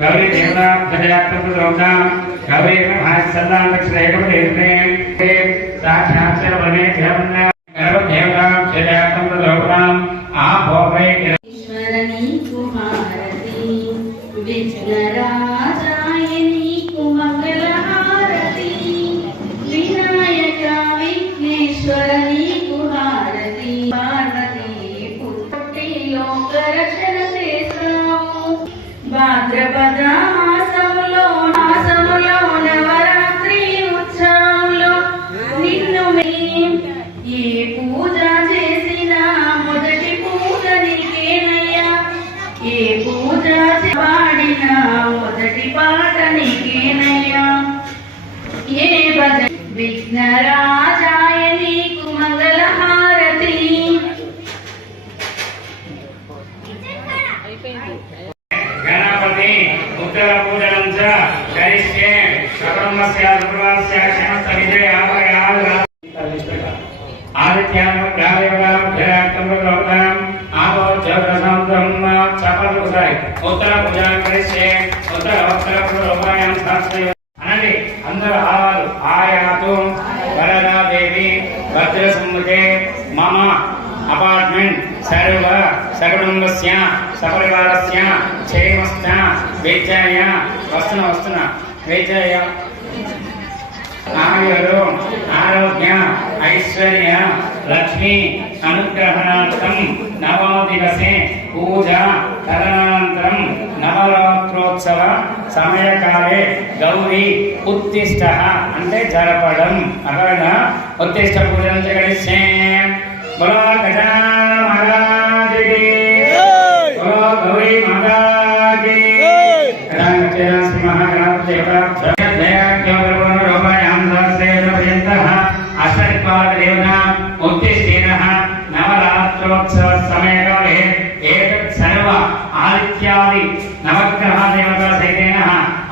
गौरी देवता गजयात्म द्रौता गौरी भाषसल्लां लक्ष्रेकपदेते साक्षात् सर्वमे ध्यान गर्भ భాద్రపద మాసములో మాసములో నవరాత్రి ఉత్సవంలో నిన్ను మేం అనండి అందరూ ఆవాలు ఆయాతు వరదాదేవి భద్ర సముదే మమ అపార్ట్మెంట్ సర్వ సకుటుంబస్య సపరివారస్య ఆయురు ఆరోగ్య ఐశ్వర్య లక్ష్మీ అనుగ్రహణార్థం నవో దివసే పూజ తదనంతరం నవరాత్రోత్సవ సమయకాలే గౌరీ ఉత్తిష్ట అంటే జరపడం. అక్కడ ఉత్తిష్ట పూజ జగడిస్తే బలో గజాన మహారాజుకి బలో గౌరీ మాతాకి శ్రీ మహాగణపతి నవరాత్రోత్సవ సమయకాలే ఏతత్ సర్వ ఆదిత్యాది నవగ్రహ దేవతా సైతేన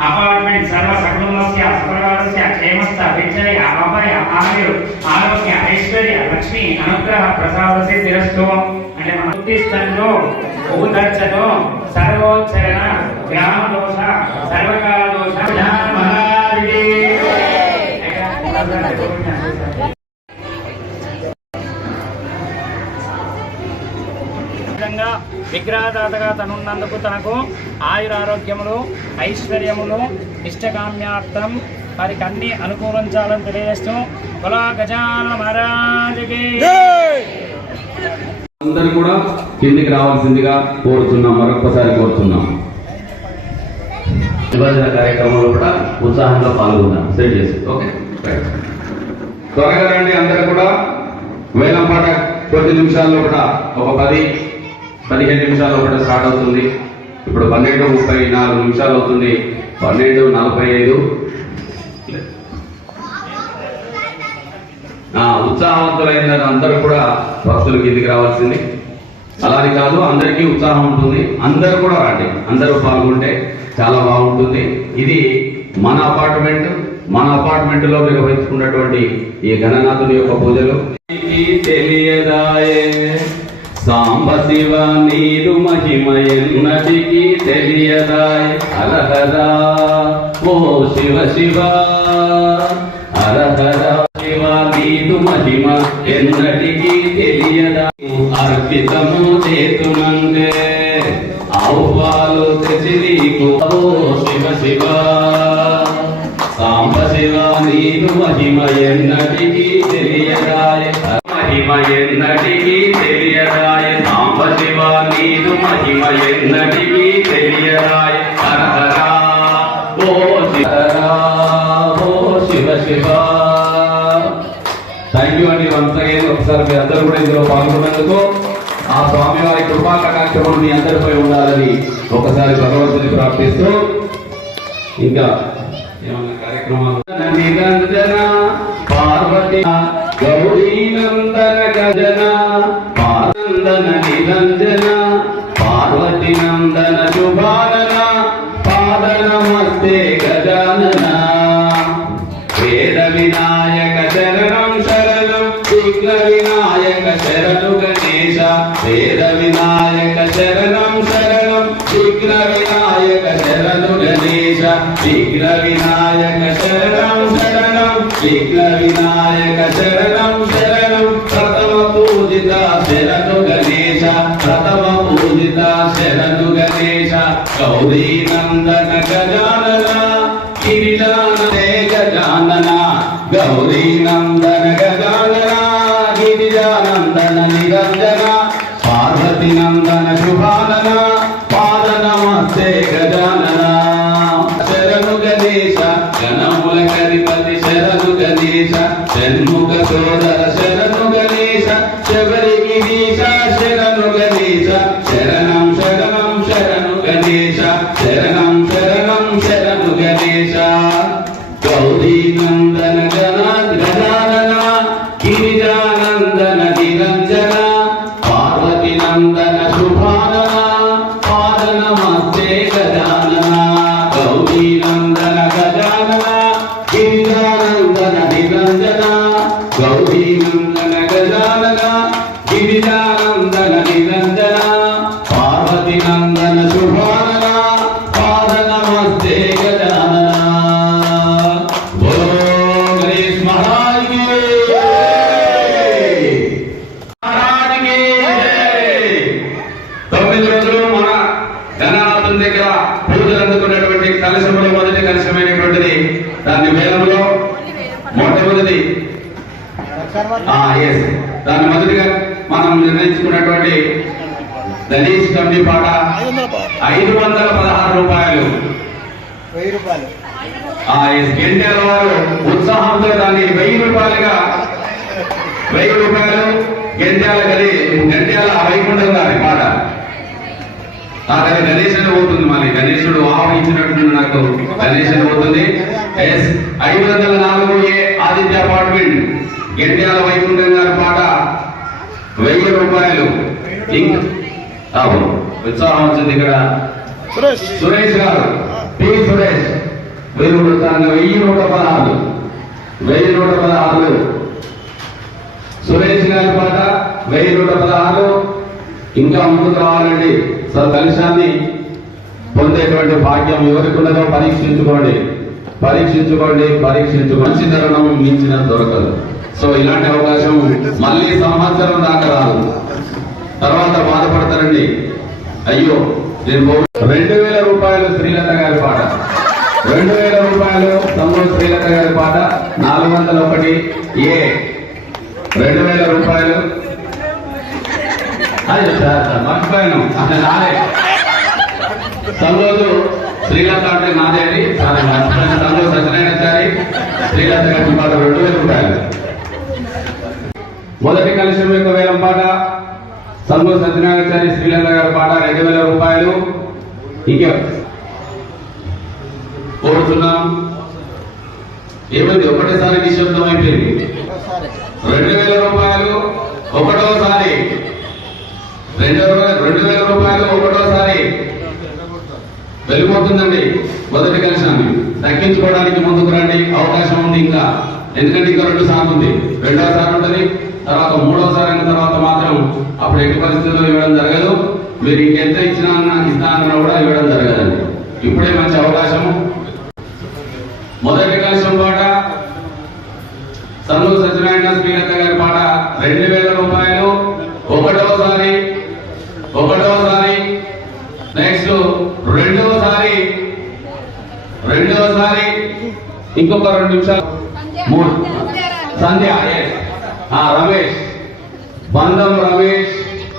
అపార్ట్మెంట్ సర్వ సకుటుంబస్య సపరివారస్య క్షేమస్థ విజయ అభయ ఆయు ఆరోగ్య ఐశ్వర్య లక్ష్మి అనుగ్రహ ప్రసాద సిద్ధిరస్తు అంటే ఉపదర్శతో సర్వోచ్చరణ గ్రామ దోష సర్వకాల దోష విధంగా విగ్రహదాతగా తనున్నందుకు తనకు ఆయురారోగ్యములు ఐశ్వర్యములు ఇష్టకామ్యార్థం వారికి అన్ని అనుకూలించాలని తెలియజేస్తూ కులా గజాన మహారాజుకి అందరూ కూడా కిందికి రావాల్సిందిగా కోరుతున్నాం. మరొకసారి కోరుతున్నాం. నిబంధన కార్యక్రమంలో కూడా ఉత్సాహంగా పాల్గొన్నాం సెట్ చేసి. ఓకే. త్వరగా రండి అందరూ కూడా. వేలం పాట కొద్ది నిమిషాల్లో కూడా ఒక పది పదిహేను నిమిషాల్లో కూడా స్టార్ట్ అవుతుంది. ఇప్పుడు పన్నెండు ముప్పై నాలుగు నిమిషాలు అవుతుంది. పన్నెండు నలభై ఐదు ఆ, ఉత్సాహవంతులైన అందరూ కూడా భక్తులు కిందికి రావాల్సింది. అలానే కాదు అందరికీ ఉత్సాహం ఉంటుంది. అందరూ కూడా రండి. అందరూ పాల్గొంటే చాలా బాగుంటుంది. ఇది మన అపార్ట్మెంట్ మన అపార్ట్మెంట్లో నిర్వహించుకున్నటువంటి ఈ గణనాథుని యొక్క పూజలు. తెలియదాయే సాంబ శివ నీరు మహిమ తెలియదాయ తెలియదాయ్ హరహరా ఓ శివ శివ హరహర శివ మహిమ ఎన్నటికీ తెలియదా? అర్పితము చేతునందే. ఆహ్వాలు తెచ్చి నీకు శివ శివ. సాంబ శివ నీరు మహిమ ఎన్నటికీ తెలియదాయ. మహిమ ఎన్నటికీ తెలియదాయ. సాంబ శివ నీరు మహిమ ఎన్నటికీ తెలియదాయ. హరహరా ఓ శివరా ఓ Shiva Shiva. Thank once again ఒకసారి మీ అందరూ కూడా ఇందులో పాల్గొన్నందుకు ఆ స్వామివారి కృపా కటాక్షములు మీ అందరిపై ఉండాలని ఒకసారి భగవంతుని ప్రార్థిస్తూ ఇంకా ఏమన్నా కార్యక్రమాలు? శరణు గణేశ గౌరీ నందన గజానన కిరీటాన గజానన గౌరీ నందన దాని మొదటిగా మనం నిర్ణయించుకున్నటువంటి గణేష్ కమిటీ పాట ఐదు వందల పదహారు రూపాయలు. వెయ్యి వారు ఉత్సాహంతో దాన్ని వెయ్యి రూపాయలుగా వెయ్యి రూపాయలు గెంట్యాల గది గంట్యాల వైకుంఠం గారి పాట. గణేష్ అని పోతుంది మళ్ళీ గణేశుడు ఆవహించినట్టు నాకు గణేష్ అని పోతుంది. ఎస్ ఐదు వందల నాలుగు ఏ ఆదిత్య అపార్ట్మెంట్ గెంట్యాల వైకుంఠం గారి పాట వెయ్యి రూపాయలు. ఉత్సాహం వచ్చింది ఇక్కడ. సురేష్. గారు. పి. సురేష్. వెయ్యి తన వెయ్యి నూట పదహారు. వెయ్యి నూట పదహారు. సురేష్ గారి పాట వెయ్యి నూట పదహారు. ఇంకా ముందుకు రావాలండి. కలశాన్ని పొందేటువంటి భాగ్యం ఎవరికి ఉన్నదో పరీక్షించుకోండి. పరీక్షించుకోండి పరీక్షించుకోండి. మంచి తరుణం మించిన దొరకదు. సో ఇలాంటి అవకాశం మళ్ళీ సంవత్సరం దాకా రాదు. తర్వాత బాధపడతారండి. అయ్యో నేను రెండు వేల రూపాయలు శ్రీలత గారి పాట. రెండు వేల రూపాయలు తమ్ముడు శ్రీలత గారి పాట. నాలుగు వందల ఒకటి. ఏ? రెండు వేల రూపాయలు. అదే సార్ సార్ మర్చిపోయాను. అంటే నాదే. సంలోజు శ్రీలత అంటే నాదే అండి. సార్ మర్చిపోయాను. సత్యనారాయణ గారి శ్రీలత గారి పాట రెండు వేల రూపాయలు. మొదటి కలుషం యొక్క వేలం పాట సంఘ సత్యనారాయణచారి శ్రీలంక గారి పాట రెండు వేల రూపాయలు. ఇంకే కోరుతున్నాం. ఏమైంది? ఒకటేసారి నిశ్శబ్దం అయిపోయింది. రెండు వేల రూపాయలు ఒకటోసారి. రెండు రెండు వేల రూపాయలు ఒకటోసారి. వెళ్ళిపోతుందండి మొదటి కలిసాన్ని తగ్గించుకోవడానికి ముందుకు రండి. అవకాశం ఉంది ఇంకా. ఎందుకంటే ఇంకా రెండు సార్లు ఉంది. రెండోసారి ఉంటుంది తర్వాత మూడోసారి అయిన తర్వాత మాత్రం అప్పుడు ఎట్టి పరిస్థితుల్లో ఇవ్వడం జరగదు. మీరు ఇంకెంత ఇచ్చినా అన్నా ఇస్తానన్నా కూడా ఇవ్వడం జరగదండి. ఇప్పుడే మంచి అవకాశం. మొదటి కలిసం పాట సన్ను సత్యనారాయణ శ్రీలత గారి పాట రెండు వేల రూపాయలు. ఒకటోసారి ఒకటోసారి. నెక్స్ట్ రెండోసారి రెండోసారి. ఇంకొక రెండు నిమిషాలు. మూడు. సంధ్య ఆ రమేష్. బంధం రమేష్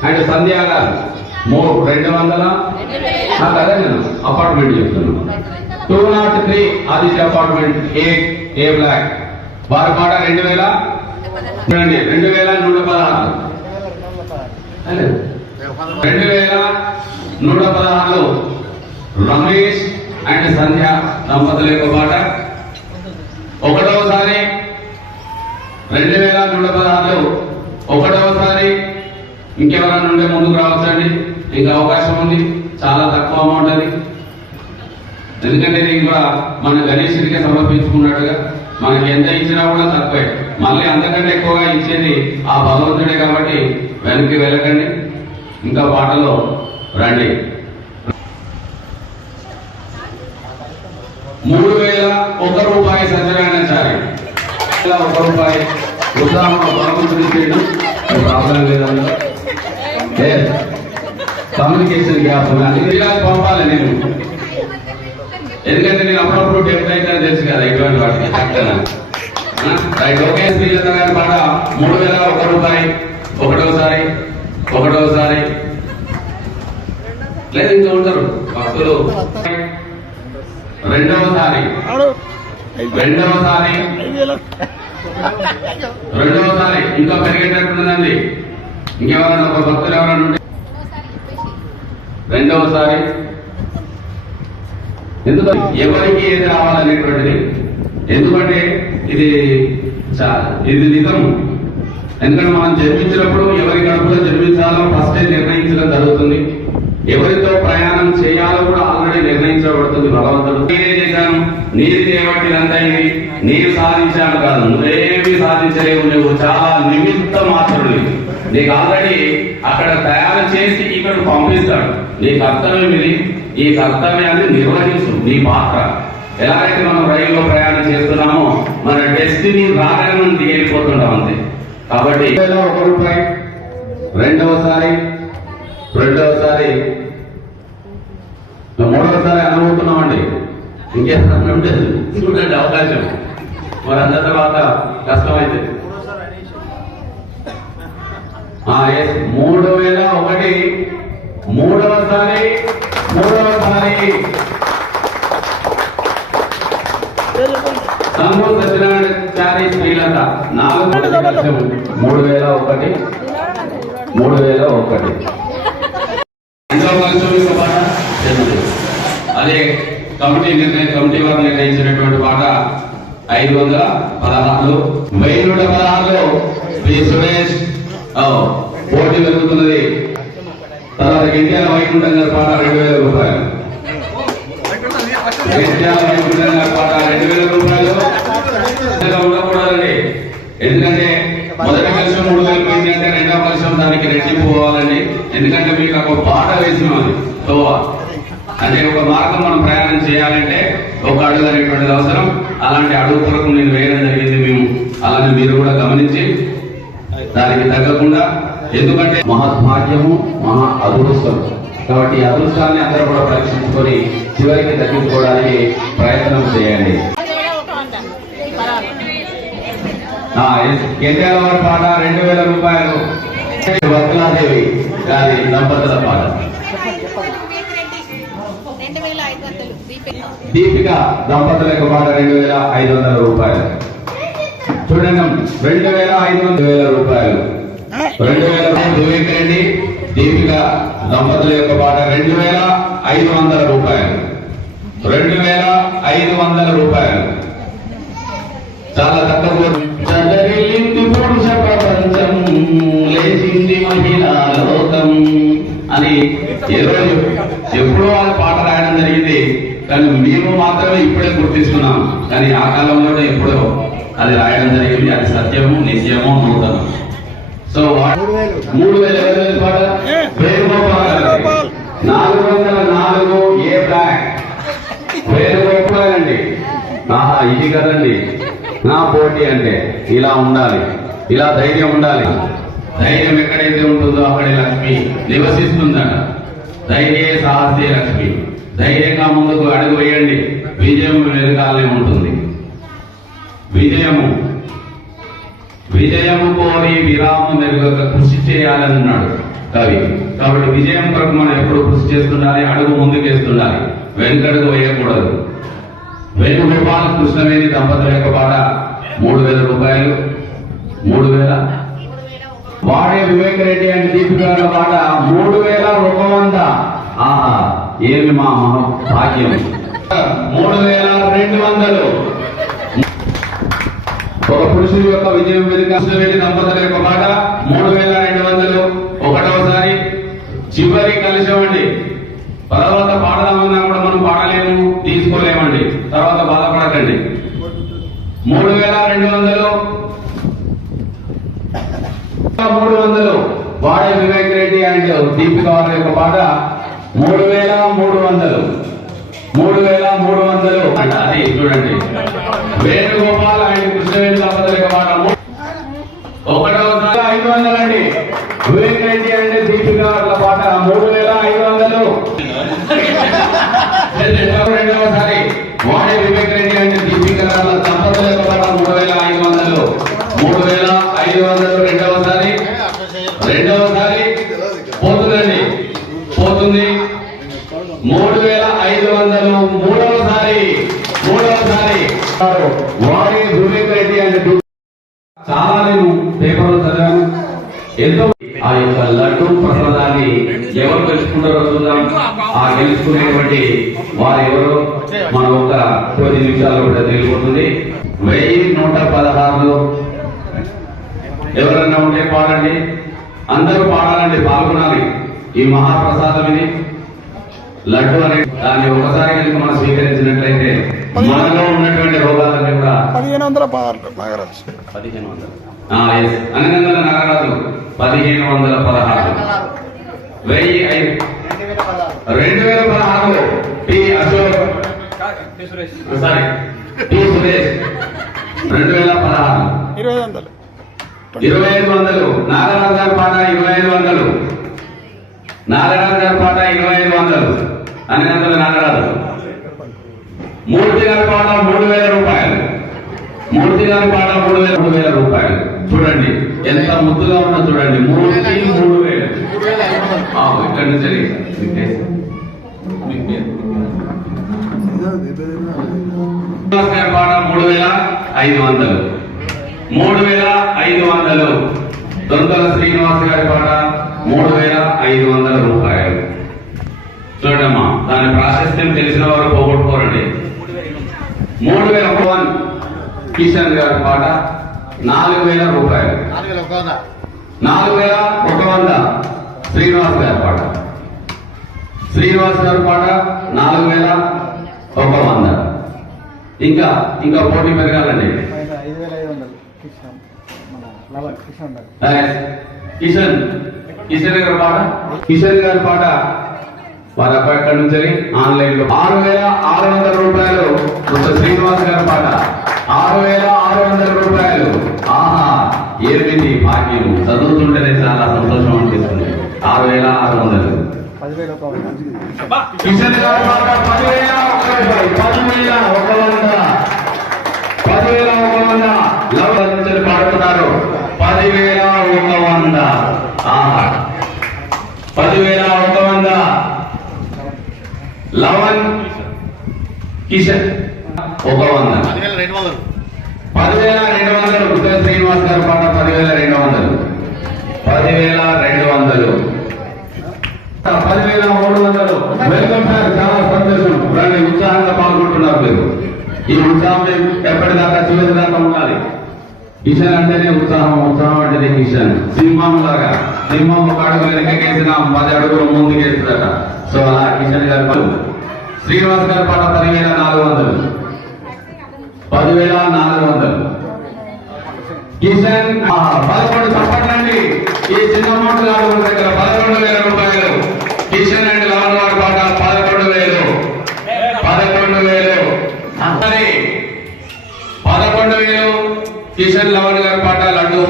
అండ్ సంధ్య గారు. మూడు. రెండు వందల. అదే నేను అపార్ట్మెంట్ చెప్తున్నాను two nought three Aditya apartment A A block వారి పాట రెండు వేల? చూడండి రెండు వేల నూట పదహారు. రెండు వేల నూట పదహారులో రమేష్ అండ్ సంధ్య దంపతుల యొక్క పాట ఒకటవసారి రెండు వేల నూట పదహారులో ఒకటవసారి ఇంకెవరైనా ఉంటే ముందుకు రావచ్చండి. ఇంకా అవకాశం ఉంది. చాలా తక్కువ అమౌంట్ అది. ఎందుకంటే ఇది కూడా మన గణేశుడికి సమర్పించుకున్నట్టుగా మనకి ఎంత ఇచ్చినా కూడా తక్కువే. మళ్ళీ అంతకంటే ఎక్కువగా ఇచ్చేది ఆ భగవంతుడే కాబట్టి వెనక్కి వెళ్ళకండి. ఇంకా పాటలో రండి. మూడు వేల ఒక రూపాయి సత్యనారాయణాచారి ఇలా ఒక రూపాయి ఉదాహరణ భగవంతుడి చేయడం ప్రాబ్లం లేదన్నా లేదు. కమ్యూనికేషన్ గ్యాప్ ఇలా పంపాలి నేను. ఎందుకంటే నేను అప్పుడప్పుడు డెప్ట్ అయితే తెలుసు కదా ఇటువంటి వాటికి చక్కగా. రైట్ ఓకే శ్రీలత గారి పాట మూడు వేల ఒక రూపాయి. ఒకటోసారి ఒకటోసారి. లేదు ఇంకా ఉంటారు. భక్తులు రెండవసారి. రెండవసారి. రెండవసారి. ఇంకా పెరిగేటట్టుందండి. ఇంకెవరైనా ఒక భక్తులు ఎవరైనా ఉంటే. రెండవసారి. ఎందుకంటే ఎవరికి ఏది రావాలనేటువంటిది. ఎందుకంటే ఇది ఇది నిజం. ఎందుకంటే మనం జన్మించినప్పుడు ఎవరి గడుపులో జన్మించాలో ఫస్ట్ నిర్ణయించడం జరుగుతుంది. ఎవరితో ప్రయాణం చేయాలో కూడా ఆల్రెడీ నిర్ణయించబడుతుంది భగవంతుడు. నేనే చేశాను నీది చేయబట్టి ఇదంతా ఇది. నేను సాధించాను కాదు నువ్వేమి సాధించలేవు నువ్వు చాలా నిమిత్త మాత్రుడు నీకు ఆల్రెడీ అక్కడ తయారు చేసి ఇక్కడ పంపిస్తాడు. నీ కర్తవ్యం ఇది. ఈ కర్తవ్యాన్ని నిర్వహించు నీ పాత్ర. ఎలాగైతే మనం రైల్లో ప్రయాణం చేస్తున్నామో మన డెస్టినీ రాగానే మనం దిగిపోతుంటాం అంతే. కాబట్టి ఒక రూపాయి రెండవసారి రెండవసారి మూడవసారి అనుభూతున్నామండి ఇంకేమన్నా ఉండదు చూడండి అవకాశం. మరి అందరి తర్వాత కష్టమైతే. ఆ, yes. మూడు వేల ఒకటి. మూడవసారి మూడవసారి సంఘం సత్యనారాయణ శ్రీలత నాలుగు. మూడు వేల ఒకటి. మూడు వేల ఒకటి రెండవ లక్షం యొక్క పాట ఎనిమిది. అదే కమిటీ నిర్ణయం కమిటీ వారు నిర్ణయించినటువంటి మాట ఐదు వందల పదహారు వెయ్యి నూట పదహారులో శ్రీ సురేష్ పోటీ జరుగుతున్నది. తర్వాత గిరిజన వైకుంఠం గారి పాట రెండు వేల రూపాయలు. గిరిజన వైకుంఠం గారి పాట రెండు వేల రూపాయలు. ఉండకూడదండి. ఎందుకంటే మొదటి కలశం మూడు వేలు పోయింది అంటే రెండవ కలశం దానికి రెట్టింపు పోవాలండి. ఎందుకంటే మీకు ఒక పాట వేసినది తోవ. అంటే ఒక మార్గం మనం ప్రయాణం చేయాలంటే ఒక అడుగు అనేటువంటిది అవసరం. అలాంటి అడుగు కొరకు నేను వేయడం జరిగింది మేము. అలానే మీరు కూడా గమనించి దానికి తగ్గకుండా. ఎందుకంటే మహద్భాగ్యము మహా అదృష్టం. కాబట్టి ఈ అదృష్టాన్ని అందరూ కూడా పరీక్షించుకొని చివరికి తగ్గించుకోవడానికి ప్రయత్నం చేయండి. ఆ, వారి పాట రెండు వేల రూపాయలు. భక్తులాదేవి గారి దంపతుల పాట రెండు వేల ఐదు వందలు దీపే దీపిక దంపతుల యొక్క పాట రెండు వేల ఐదు వందల రూపాయలు. చూడండి రెండు వేల ఐదు వందల వేల రూపాయలు. రెండు వేల ధృవీకరండి దీపిక దంపతుల యొక్క పాట రెండు వేల ఐదు వందల రూపాయలు. రెండు వేల ఐదు వందల రూపాయలు. చాలా తక్కువ చదరిల్లింది పురుష ప్రపంచం లేచింది మహిళా లోకం అని ఏ మాత్రమే ఇప్పుడే గుర్తిస్తున్నాం. కానీ ఆ కాలంలోనే ఎప్పుడో అది రాయడం జరిగింది. అది సత్యము నిత్యము నూతనం సో మూడు వేల ఐదు పాట? వేణుగోపాల్ నాలుగు వందల నాలుగు ఏ బ్లాక్? వేణుగోపాలండి. ఆహా ఇది కదండి. నా పోటీ అంటే ఇలా ఉండాలి. ఇలా ధైర్యం ఉండాలి. ధైర్యం ఎక్కడైతే ఉంటుందో అక్కడే లక్ష్మి నివసిస్తుందట. ధైర్యే సాహసే లక్ష్మి. ధైర్యంగా ముందుకు అడుగు వేయండి. విజయం వెనకాలనే ఉంటుంది విజయము. విజయము కోరి విరామం మెరుగక కృషి చేయాలని అన్నాడు కవి. కాబట్టి విజయం కొరకు మనం ఎప్పుడు కృషి చేస్తుండాలి? అడుగు ముందుకేస్తుండాలి. వెనుకడుగు వేయకూడదు. వేణుగోపాల్ కృష్ణవేణి దంపతుల యొక్క పాట మూడు వేల రూపాయలు మూడు వేల. వాడే వివేక్ రెడ్డి అండ్ దీపిక పాట మూడు వేల ఒక వంద ఆహా ఏమి మా మహా భాగ్యం మూడు వేల రెండు వందలు. ఒక పురుషుని యొక్క విజయం వెనుక దంపతుల యొక్క పాట మూడు వేల రెండు వందలు. ఒకటవసారి చివరి కలిసం తర్వాత పాడదామన్నా కూడా మనం పాడలేము తీసుకోలేమండి. తర్వాత బాధపడకండి. మూడు వేల రెండు వందలు. మూడు వందలు వాడే వివేక్ రెడ్డి అండ్ దీపిక వారి యొక్క పాట మూడు వేల మూడు వందలు. మూడు వేల మూడు వందలు అది చూడండి. వేణుగోపాల్ ఆయన కృష్ణవేణి దంపతుల పాట మూ- ఐదు వందలు అండి వివేక్ రెడ్డి అంటే దీపిక వాళ్ళ పాట మూడు వేల ఐదు వందలు. రెండవసారి వాడే వివేక్ రెడ్డి అండి దీపిక వాళ్ళ దంపతుల యొక్క పాట మూడు వేల ఐదు వందలు. మూడు వేల ఐదు వందలు రెండవసారి రెండవ పోతుందండి పోతుంది మూడు వేల ఐదు వందలు మూడవసారి మూడవసారి వాణి రెడ్డి అంటే చాలా నేను పేపర్లో చదివాను. ఎంతో ఆ యొక్క లడ్డు ప్రసాదాన్ని ఎవరు గెలుచుకుంటారో చూద్దాం. ఆ గెలుచుకునేటువంటి వారు ఎవరో? మన ఒక కొద్ది నిమిషాల్లో కూడా తెలియబోతుంది వెయ్యి నూట పదహారులో ఎవరన్నా ఉంటే పాడండి. అందరూ పాడాలండి పాల్గొనాలి. ఈ మహాప్రసాదం ఇది. లడ్డు అనే దాన్ని ఒకసారి కనుక మనం స్వీకరించినట్లయితే మనలో ఉన్నటువంటి రోగాలన్నీ కూడా పదిహేను వందల పదహారు నాగరాజ్. పదిహేను వందలు. అనగంగల నాగరాజు పదిహేను వందల పదహారు. వెయ్యి ఐదు. రెండు వేల పదహారు. T Ashok. Sorry T Suresh. రెండు వేల పదహారు. ఇరవై వందలు. ఇరవై ఐదు వందలు. నాగరాజు గారి పాట ఇరవై ఐదు వందలు. నాగరాజు గారి పాట ఇరవై ఐదు వందలు. అనగంగల నాగరాజు. మూర్తి గారి పాట మూడు వేల రూపాయలు. మూర్తి గారి పాట మూడు వేల మూడు వేల రూపాయలు. చూడండి ఎంత ముద్దుగా ఉన్నా చూడండి. మూర్తి మూడు వేలు ఇక్కడి నుంచి పాట మూడు వేల ఐదు వందలు. మూడు వేల ఐదు వందలు. దొంగల శ్రీనివాస్ గారి పాట మూడు వేల ఐదు వందల రూపాయలు. చూడమ్మా దాని ప్రాశస్త్యం తెలిసిన వారు పోగొట్టుకోరండి. మూడు వేల వన్ కిషన్ గారి పాట నాలుగు వేల రూపాయలు నాలుగు వేల ఒక వంద శ్రీనివాస్ గారి పాట. శ్రీనివాస్ గారి పాట నాలుగు వేల ఒక వంద. ఇంకా ఇంకా పోటీ పెరగాలండి. కిషన్ కిషన్ గారి పాట కిషన్ గారి పాట వారి అబ్బాయి నుంచి ఆన్లైన్లో ఆరు వేల ఆరు వందల రూపాయలు శ్రీనివాస్ గారి పాట. ఆరు వేల ఆరు వందల రూపాయలు. ఆహా ఏమిటి భాగ్యం? చదువుతుంటేనే చాలా సంతోషం అనిపిస్తుంది. ఆరు వేల ఆరు వందలు. కిషన్ గారి పాట పదివేల పదివేల ఒక వంద. పదివేల ఒక వంద. లవ్ నుంచి పాడుతున్నారు. పదివేల ఒక వంద. ఆహా పదివేల లవన్ కిషన్. ఒక వంద. పదివేల రెండు వందలు. గుత్త శ్రీనివాస్ గారి పాట పదివేల రెండు వందలు. పదివేల రెండు వందలు. పదివేల మూడు వందలు. వెల్కమ్ సార్ చాలా సంతోషం. ఉత్సాహంగా పాల్గొంటున్నారు మీరు. ఈ ఉత్సాహం ఎప్పటిదాకా చివరి దాకా ఉండాలి. కిషన్ అంటేనే ఉత్సాహం ఉత్సాహం అంటేనే కిషన్ సింహం లాగా సింహం ఒక అడుగు వెనకేసిన పది అడుగులు ముందుకేస్తుందట సో అలా కిషన్ గారి పలు శ్రీనివాస్ గారి పాట పదివేల నాలుగు వందలు. పదివేల నాలుగు వందలు. కిషన్ పదకొండు చప్పట్లండి. ఈ చిన్న అమౌంట్ గారు దగ్గర పదకొండు వేల రూపాయలు. కిషన్ అండ్ లవన్ వారి పాట పదకొండు వేలు. పదకొండు వేలు. మరి పదకొండు వేలు. కిషన్ లవన్ గారి పాట లడ్డు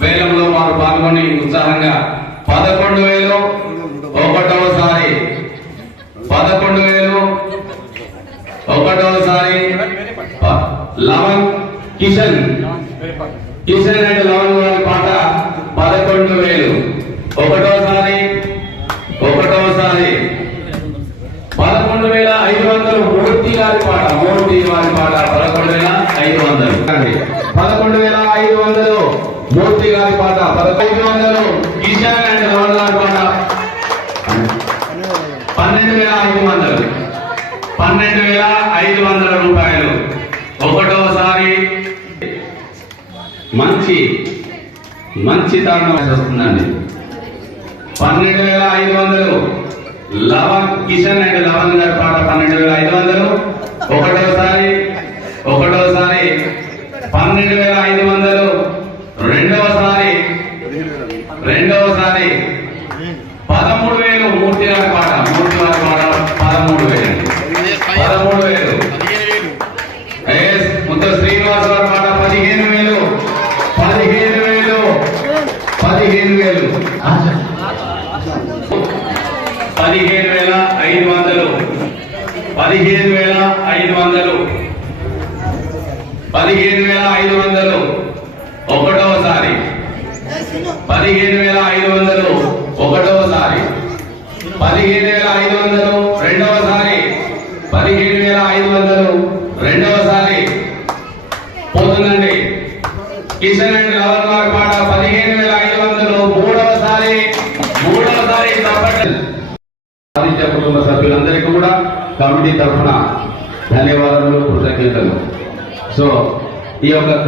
వేలంలో వారు పాల్గొని ఉత్సాహంగా పదకొండు వేలు ఒకటవసారి పదకొండు వేలు ఒకటవసారి లవన్ కిషన్. కిషన్ అండ్ లవన్ గారి పాట పదకొండు వేలు ఒకటోసారి ఒకటోసారి పదకొండు వేల ఐదు వందలు మూర్తి గారి పాట మూర్తి వారి పాట పదకొండు వేల ఐదు వందలు పదకొండు వేల ఐదు వందలు. మూర్తి గారి పాట పదకొండు వందలు. కిషన్ అండ్ లవన్ గారి పాట. పన్నెండు వేల ఐదు వందలు. పన్నెండు వేల ఐదు వందల రూపాయలు. ఒకటోసారి మంచి మంచి తరుణం వస్తుందండి. పన్నెండు వేల ఐదు వందలు. లవన్ కిషన్ అండ్ లవన్ గారి పాట పన్నెండు వేల ఐదు వందలు. ఒకటోసారి ఒకటో పన్నెండు వేల ఐదు వందలు. రెండవసారి రెండవసారి పదమూడు వేలు మూర్తి గారి పాట మూర్తి గారి పాట పదమూడు వేలు. పదమూడు వేలు. ముద్ద శ్రీనివాస గారి పాట పదిహేను వేలు. పదిహేను వేలు. పదిహేను వేలు. పదిహేను వేల ఐదు వందలు. పదిహేను వేల ఐదు వందలు. పదిహేను వేల ఐదు వందలు. ఒకటోసారి పదిహేను వేల ఐదు వందలు. 第二个